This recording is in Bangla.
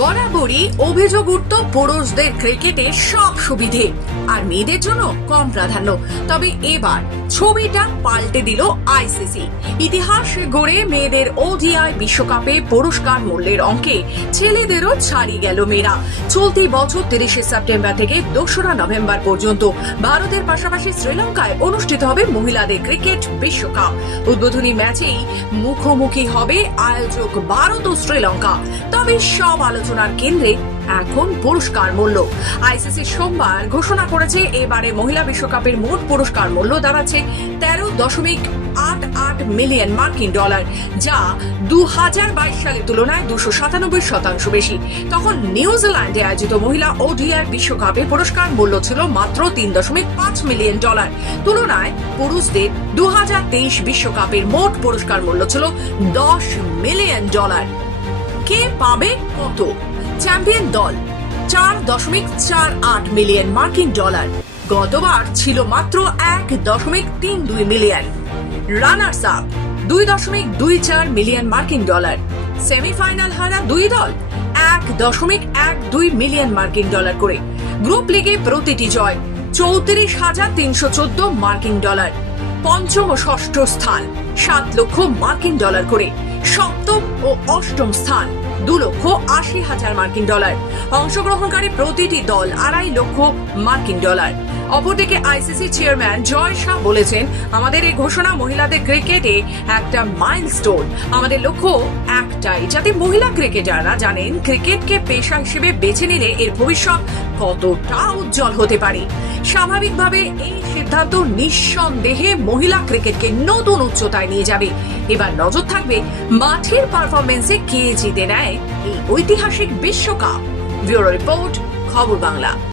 বরাবরই অভিযোগ উঠত পুরুষদের ক্রিকেটে সব সুবিধে, আর মেয়েদের জন্য কম প্রাধান্য। তবে এবার ছবিটা পাল্টে দিল আইসিসি। ইতিহাস গড়ে মেয়েদের ওডিআই বিশ্বকাপে পুরস্কার মূল্যের অঙ্কে ছেলেদেরও ছাড়িয়ে গেল মেয়েরা। চলতি বছর তিরিশে সেপ্টেম্বর থেকে দোসরা নভেম্বর পর্যন্ত ভারতের পাশাপাশি শ্রীলঙ্কায় অনুষ্ঠিত হবে মহিলাদের ক্রিকেট বিশ্বকাপ। উদ্বোধনী ম্যাচেই মুখোমুখি হবে আয়োজক ভারত ও শ্রীলঙ্কা। তবে সব আলোচনার কেন্দ্রে এখন পুরস্কার মূল্য। আইসিসি সোমবার ঘোষণা করেছে, এবারে মহিলা বিশ্বকাপের মোট পুরস্কার মূল্য দাঁড়াচ্ছে তেরো দশমিক আট আট মিলিয়ন মার্কিন ডলার, যা দু হাজার বাইশ সালের তুলনায় দুশো সাতানব্বই শতাংশ বেশি। তখন নিউজিল্যান্ডে আয়োজিত মহিলা ওডিআই বিশ্বকাপে পুরস্কার মূল্য ছিল মাত্র তিন দশমিক পাঁচ মিলিয়ন ডলার। তুলনায় পুরুষদের দু বিশ্বকাপের মোট পুরস্কার মূল্য ছিল দশ মিলিয়ন ডলার। কে পাবে কত? চ্যাম্পিয়ন দল, চার দশমিক চার আট মিলিয়ন মার্কিন ডলার। গতবার ছিল মাত্র এক দশমিক তিন দুই মিলিয়ন। রানার্স আপ দুই দশমিক দুই চার মিলিয়ন মার্কিন ডলার। সেমিফাইনাল হারা দুই দল, এক দশমিক এক দুই মিলিয়ন মার্কিন ডলার করে। গ্রুপ লিগে প্রতিটি জয় চৌত্রিশ হাজার তিনশো চোদ্দ মার্কিন ডলার। পঞ্চম ও ষষ্ঠ স্থান, সাত লক্ষ মার্কিন ডলার করে। সপ্তম ও অষ্টম স্থান, দু লক্ষ আশি হাজার মার্কিন ডলার। অংশগ্রহণকারী প্রতিটি দল আড়াই লক্ষ মার্কিন ডলার। অপরদিকে আইসিসি চেয়ারম্যান জয় শাহ বলেছেন, আমাদের এই ঘোষণা মহিলাদের ক্রিকেটে একটা মাইলস্টোন আমাদের লক্ষ্য একটাই, যাতে মহিলা ক্রিকেটাররা জানেন ক্রিকেটকে পেশা হিসেবে বেছে নিলে এর ভবিষ্যৎ কতটা উজ্জ্বল হতে পারে। স্বাভাবিকভাবে এই সিদ্ধান্ত নিঃসন্দেহে মহিলা ক্রিকেটকে নতুন উচ্চতায় নিয়ে যাবে। এবার নজর থাকবে মাঠের পারফরমেন্সে কে জিতে নেয় এই ঐতিহাসিক বিশ্বকাপ। ব্যুরো রিপোর্ট, খবর বাংলা।